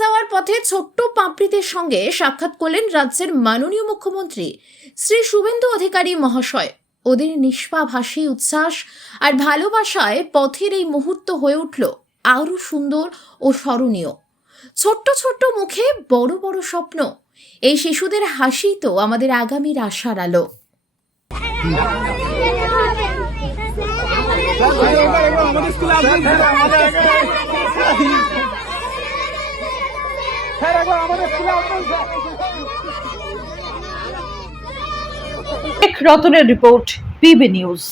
যাওয়ার পথে ছোট্ট পাপড়িদের সঙ্গে সাক্ষাৎ করলেন রাজ্যের মাননীয় মুখ্যমন্ত্রী শ্রী শুভেন্দু অধিকারী মহাশয়। ওদের নিষ্পাপ হাসি, উচ্ছ্বাস আর ভালোবাসায় পথের এই মুহূর্ত হয়ে উঠল আরো সুন্দর ও স্মরণীয়। ছোট্ট ছোট্ট মুখে বড় বড় স্বপ্ন, এই শিশুদের হাসি তো আমাদের আগামীর আশার আলো। রতনের রিপোর্ট, পিবি নিউজ।